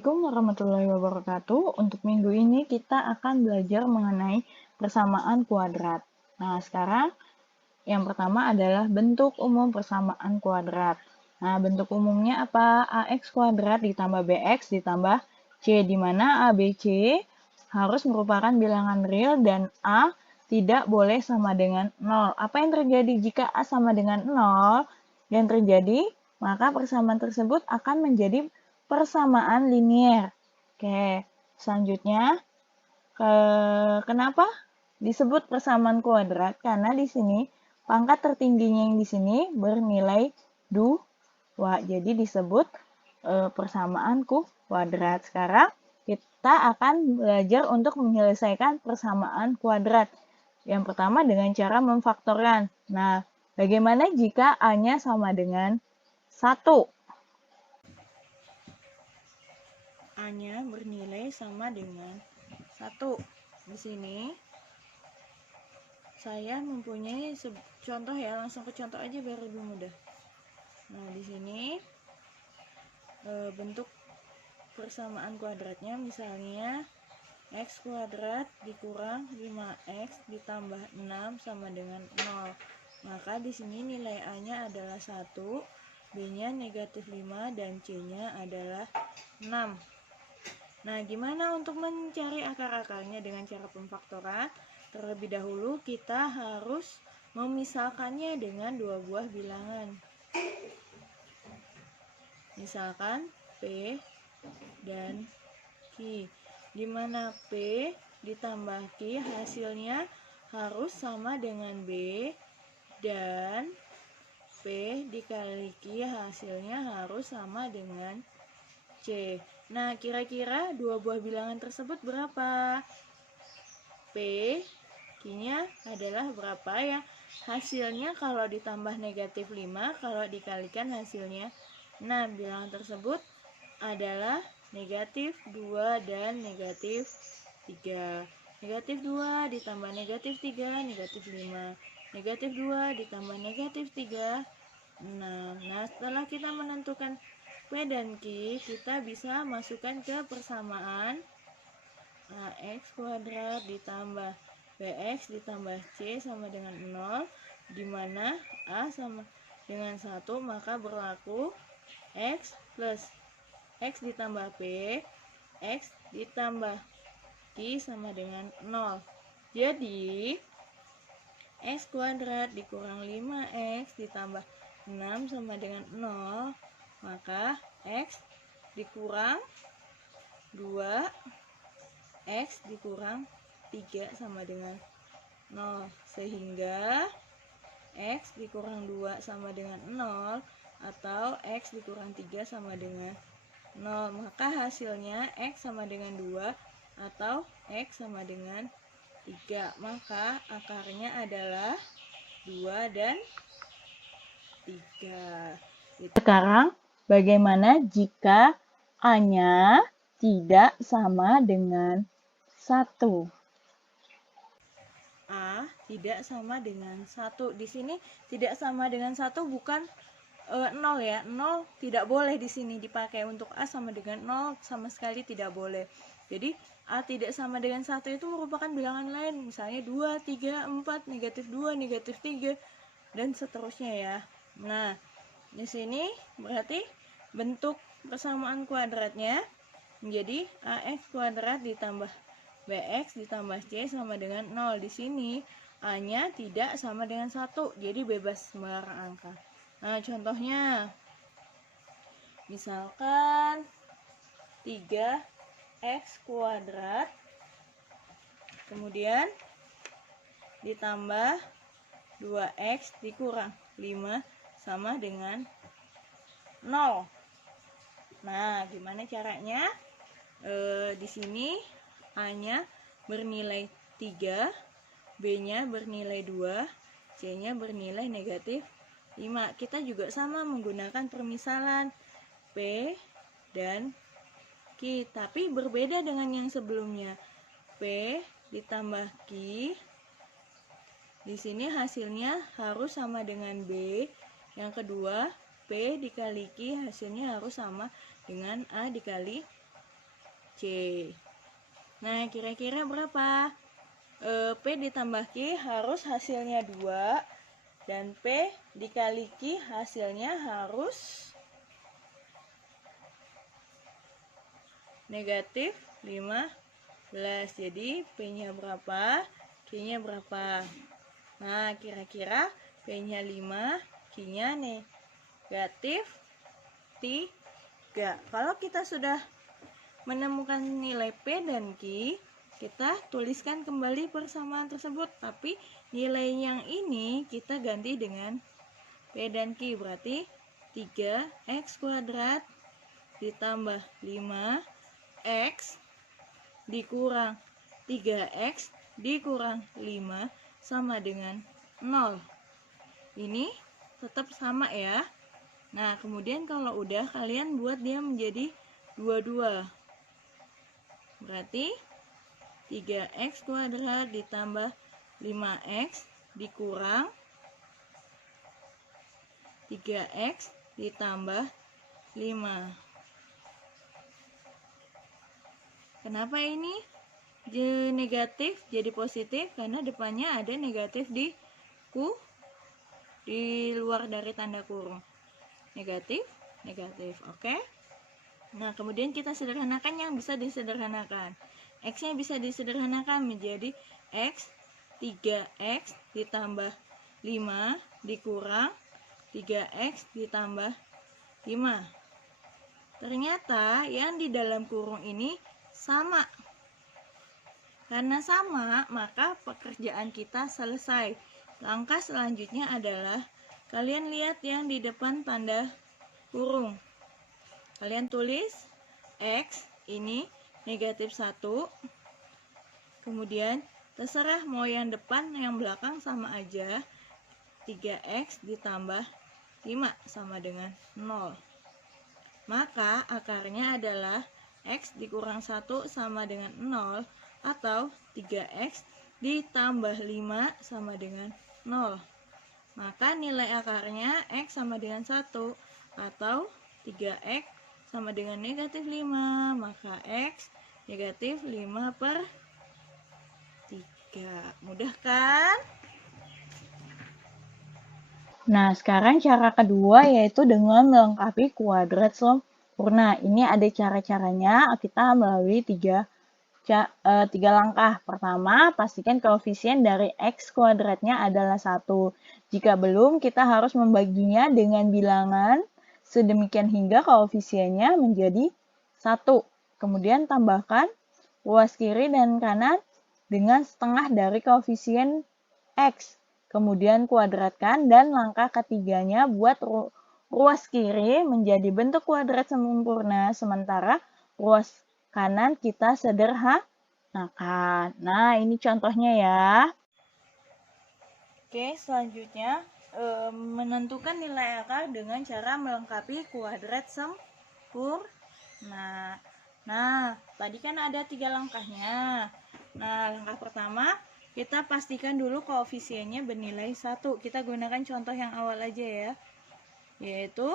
Assalamualaikum warahmatullahi wabarakatuh. Untuk minggu ini kita akan belajar mengenai persamaan kuadrat. Nah, sekarang yang pertama adalah bentuk umum persamaan kuadrat. Nah, bentuk umumnya apa? AX kuadrat ditambah BX ditambah C, di mana A, B, C harus merupakan bilangan real dan A tidak boleh sama dengan 0. Apa yang terjadi jika A sama dengan 0? Yang terjadi, maka persamaan tersebut akan menjadi persamaan linier. Oke, selanjutnya, kenapa disebut persamaan kuadrat? Karena di sini pangkat tertingginya yang di sini bernilai 2. Jadi disebut persamaan kuadrat. Sekarang kita akan belajar untuk menyelesaikan persamaan kuadrat. Yang pertama dengan cara memfaktorkan. Nah, bagaimana jika A-nya sama dengan 1? A-nya bernilai sama dengan 1. Di sini saya mempunyai contoh ya, langsung ke contoh aja biar lebih mudah. Nah, di sini bentuk persamaan kuadratnya misalnya x kuadrat dikurang 5x ditambah 6 sama dengan 0. Maka di sini nilai A-nya adalah 1, B-nya negatif 5, dan C-nya adalah 6. Nah, gimana untuk mencari akar-akarnya dengan cara pemfaktoran? Terlebih dahulu kita harus memisahkannya dengan dua buah bilangan. Misalkan P dan Q. Di mana P ditambah Q hasilnya harus sama dengan B, dan P dikali Q hasilnya harus sama dengan C. Nah, kira-kira dua buah bilangan tersebut berapa? P, Q-nya adalah berapa ya? Hasilnya kalau ditambah negatif 5, kalau dikalikan hasilnya 6. Bilangan tersebut adalah negatif 2 dan negatif 3. Negatif 2 ditambah negatif 3, negatif 5. Negatif 2 ditambah negatif 3, 6. Nah, setelah kita menentukan P dan Q, kita bisa masukkan ke persamaan AX kuadrat ditambah BX ditambah C sama dengan 0, di mana A sama dengan 1, maka berlaku X plus X ditambah P, X ditambah Q sama dengan 0. Jadi, X kuadrat dikurang 5X ditambah 6 sama dengan 0, maka X dikurang 2, X dikurang 3 sama dengan 0. Sehingga X dikurang 2 sama dengan 0 atau X dikurang 3 sama dengan 0. Maka hasilnya X sama dengan 2 atau X sama dengan 3. Maka akarnya adalah 2 dan 3. Sekarang, bagaimana jika A-nya tidak sama dengan 1? A tidak sama dengan 1. Di sini tidak sama dengan 1 bukan 0 ya. 0 tidak boleh di sini dipakai. Untuk A sama dengan 0 sama sekali tidak boleh. Jadi A tidak sama dengan 1 itu merupakan bilangan lain. Misalnya 2, 3, 4, negatif 2, negatif 3, dan seterusnya ya. Nah, di sini berarti bentuk persamaan kuadratnya menjadi AX kuadrat ditambah BX ditambah C sama dengan 0. Di sini A-nya tidak sama dengan 1, jadi bebas sembarang angka. Nah, contohnya misalkan 3x kuadrat kemudian ditambah 2x dikurang 5 sama dengan 0. Nah, gimana caranya? Di sini A-nya bernilai 3, B-nya bernilai 2, C-nya bernilai negatif 5. Kita juga sama menggunakan permisalan P dan Q, tapi berbeda dengan yang sebelumnya. P ditambah Q, di sini hasilnya harus sama dengan B. Yang kedua, P dikali Q hasilnya harus sama dengan A dikali C. Nah, kira-kira berapa? P ditambah Q harus hasilnya 2, dan P dikali Q hasilnya harus negatif 15. Jadi P-nya berapa? Q-nya berapa? Nah, kira-kira P-nya 5, Q-nya negatif 3. Kalau kita sudah menemukan nilai P dan Q, kita tuliskan kembali persamaan tersebut, tapi nilai yang ini kita ganti dengan P dan Q, berarti 3x kuadrat ditambah 5x dikurang 3x dikurang 5 sama dengan 0. Ini tetap sama ya. Nah, kemudian kalau udah, kalian buat dia menjadi 22. Berarti 3x kuadrat ditambah 5x dikurang 3x ditambah 5. Kenapa ini negatif jadi positif? Karena depannya ada negatif di luar dari tanda kurung. Negatif, negatif. Oke? Nah, kemudian kita sederhanakan yang bisa disederhanakan. X-nya bisa disederhanakan menjadi X 3x ditambah 5 dikurang 3x ditambah 5. Ternyata yang di dalam kurung ini sama. Karena sama, maka pekerjaan kita selesai. Langkah selanjutnya adalah kalian lihat yang di depan tanda kurung. Kalian tulis X ini negatif 1. Kemudian terserah mau yang depan, yang belakang sama aja. 3x ditambah 5 sama dengan 0. Maka akarnya adalah x dikurang 1 sama dengan 0, atau 3x ditambah 5 sama dengan 0. Maka nilai akarnya x sama dengan 1, atau 3x sama dengan negatif 5. Maka x negatif 5/3. Mudah kan? Nah, sekarang cara kedua yaitu dengan melengkapi kuadrat sempurna. Ini ada cara-caranya, kita melalui tiga langkah. Pertama, pastikan koefisien dari x kuadratnya adalah 1. Jika belum, kita harus membaginya dengan bilangan sedemikian hingga koefisiennya menjadi 1. Kemudian tambahkan ruas kiri dan kanan dengan setengah dari koefisien x. Kemudian kuadratkan, dan langkah ketiganya buat ruas kiri menjadi bentuk kuadrat sempurna, sementara ruas kanan kita sederhanakan. Nah, ini contohnya ya. Oke, selanjutnya menentukan nilai akar dengan cara melengkapi kuadrat sempurna. Nah, tadi kan ada 3 langkahnya. Nah, langkah pertama, kita pastikan dulu koefisiennya bernilai 1. Kita gunakan contoh yang awal aja ya, yaitu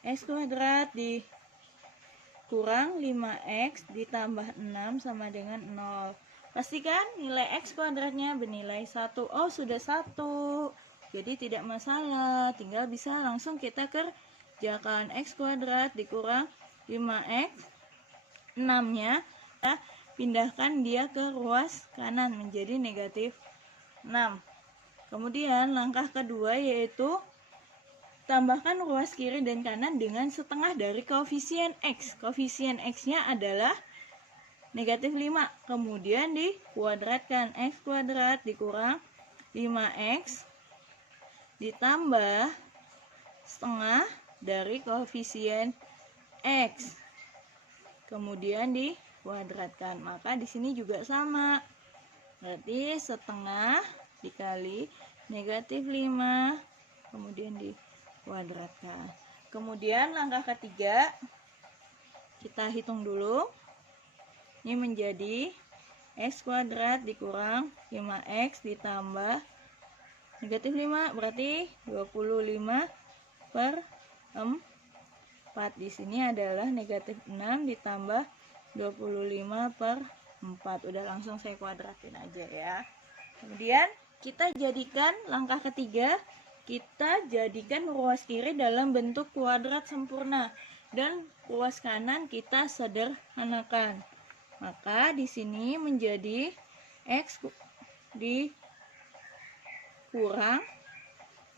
x kuadrat dikurang 5x ditambah 6 sama dengan 0. Pastikan nilai x kuadratnya bernilai 1. Oh, sudah 1. Jadi tidak masalah, tinggal bisa langsung kita kerjakan. X kuadrat dikurang 5x, 6-nya kita pindahkan dia ke ruas kanan menjadi negatif 6. Kemudian langkah kedua yaitu tambahkan ruas kiri dan kanan dengan setengah dari koefisien x. Koefisien x-nya adalah negatif 5. Kemudian dikuadratkan. X kuadrat dikurang 5x ditambah setengah dari koefisien x. Kemudian dikuadratkan. Maka di sini juga sama. Berarti setengah dikali negatif 5. Kemudian dikuadratkan. Kemudian langkah ketiga, kita hitung dulu. Ini menjadi x kuadrat dikurang 5x ditambah negatif 5, berarti 25/4. Di sini adalah negatif 6 ditambah 25/4. Udah langsung saya kuadratin aja ya. Kemudian kita jadikan langkah ketiga, kita jadikan ruas kiri dalam bentuk kuadrat sempurna dan ruas kanan kita sederhanakan. Maka di sini menjadi X dikurang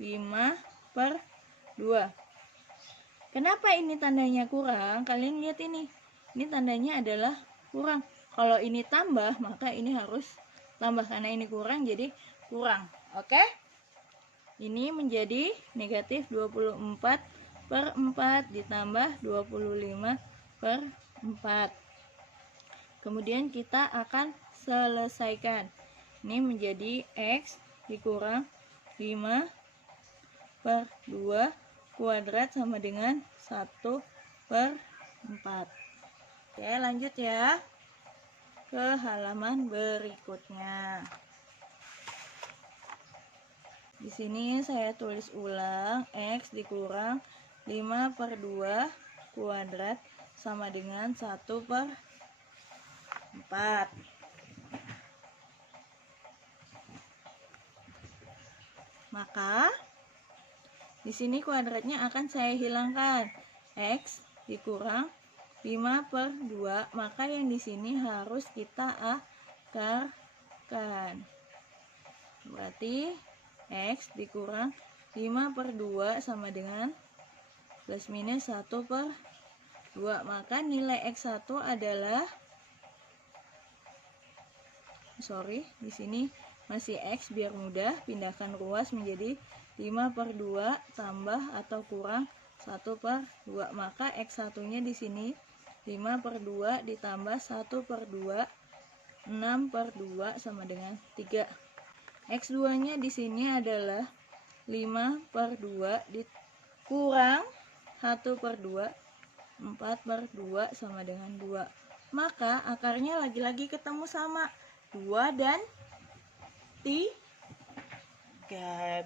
5/2. Kenapa ini tandanya kurang? Kalian lihat ini. Ini tandanya adalah kurang. Kalau ini tambah, maka ini harus tambah karena ini kurang, jadi kurang. Oke? Ini menjadi negatif 24/4 ditambah 25/4. Kemudian kita akan selesaikan. Ini menjadi X dikurang 5/2 kuadrat sama dengan 1/4. Oke, lanjut ya ke halaman berikutnya. Di sini saya tulis ulang X dikurang 5/2 kuadrat sama dengan 1/4. Maka di sini kuadratnya akan saya hilangkan. X dikurang 5/2, maka yang di sini harus kita akarkan. Berarti X dikurang 5/2 sama dengan plus minus 1/2. Maka nilai X1 adalah, di sini masih X, biar mudah pindahkan ruas menjadi 5/2 tambah atau kurang 1/2. Maka X1 nya di sini 5/2 ditambah 1/2, 6/2 sama dengan 3. X2 nya di sini adalah 5/2 dikurang 1/2, 4/2 sama dengan 2. Maka akarnya lagi-lagi ketemu sama 2 dan 3.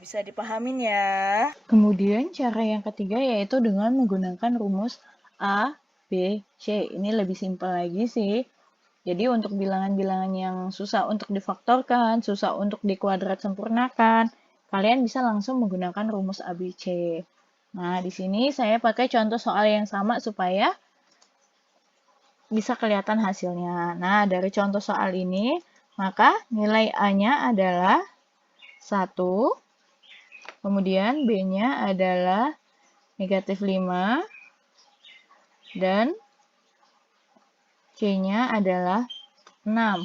Bisa dipahamin ya. Kemudian cara yang ketiga yaitu dengan menggunakan rumus A, B, C. Ini lebih simpel lagi sih. Jadi untuk bilangan-bilangan yang susah untuk difaktorkan, susah untuk dikuadrat sempurnakan, kalian bisa langsung menggunakan rumus ABC. Nah, di sini saya pakai contoh soal yang sama supaya bisa kelihatan hasilnya. Nah, dari contoh soal ini, maka nilai A-nya adalah 1, kemudian B-nya adalah negatif 5, dan C-nya adalah 6.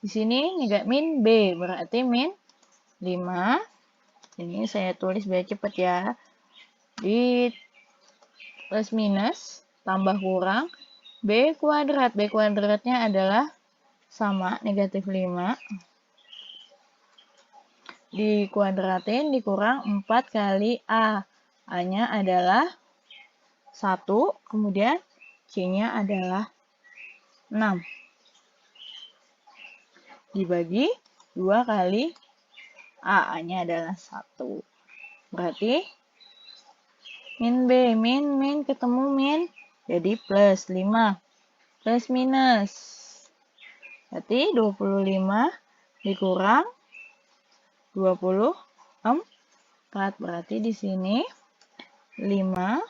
Di sini min B, berarti min 5. Ini saya tulis biar cepat ya. Di plus minus, tambah kurang, B kuadrat. B kuadratnya adalah sama, negatif 5. Dikuadratin, dikurang 4 kali A. A-nya adalah 1, kemudian C-nya adalah 6. Dibagi 2 kali A-nya adalah 1. Berarti min B, min ketemu min, jadi plus 5. Plus minus. Berarti 25 dikurang 24. Berarti di sini 5.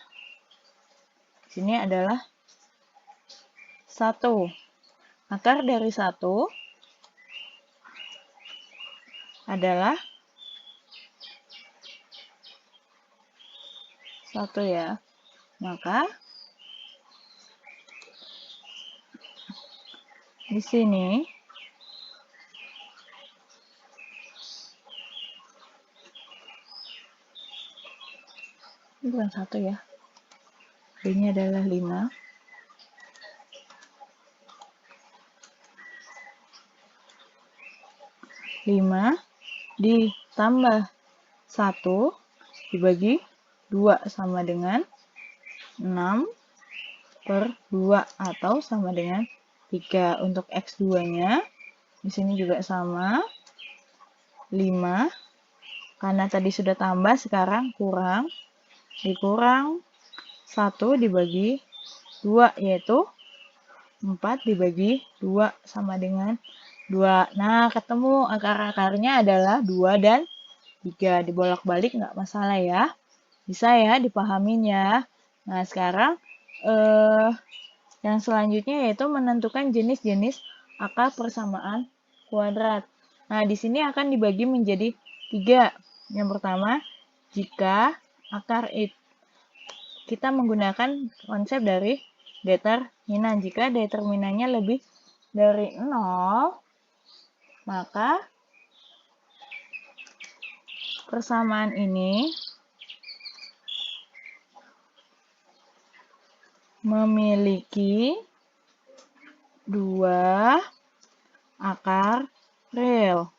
Di sini adalah 1. Akar dari 1 adalah 1 ya. Maka di sini ini bukan 1 ya. B-nya adalah 5. Ditambah 1 dibagi 2 sama dengan 6/2 atau sama dengan 3. Untuk X2-nya di sini juga sama 5. Karena tadi sudah tambah, sekarang kurang. Dikurang 1 dibagi 2 yaitu 4 dibagi 2 sama dengan 2. Nah, ketemu akar-akarnya adalah 2 dan 3. Dibolak-balik nggak masalah ya. Bisa ya dipahamin ya. Nah, sekarang yang selanjutnya yaitu menentukan jenis-jenis akar persamaan kuadrat. Nah, di sini akan dibagi menjadi 3. Yang pertama, jika akar kita menggunakan konsep dari determinan. Jika determinannya lebih dari 0, maka persamaan ini memiliki 2 akar real.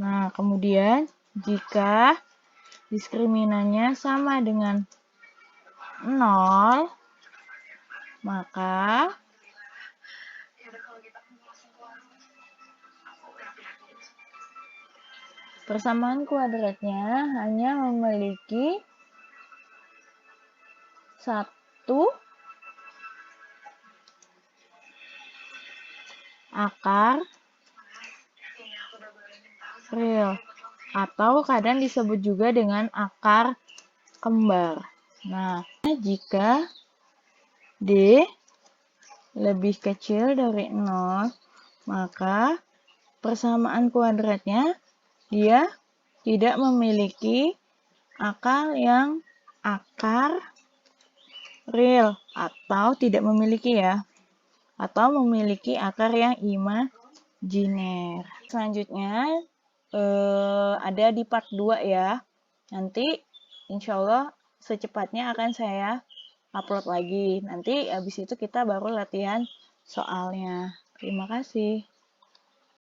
Nah, kemudian jika diskriminannya sama dengan 0, maka persamaan kuadratnya hanya memiliki 1 akar real atau kadang disebut juga dengan akar kembar. Nah, jika D lebih kecil dari 0, maka persamaan kuadratnya dia tidak memiliki akar real atau tidak memiliki ya, atau memiliki akar yang imajiner. Selanjutnya ada di part 2 ya. Nanti insya Allah secepatnya akan saya upload lagi. Nanti habis itu kita baru latihan soalnya. Terima kasih.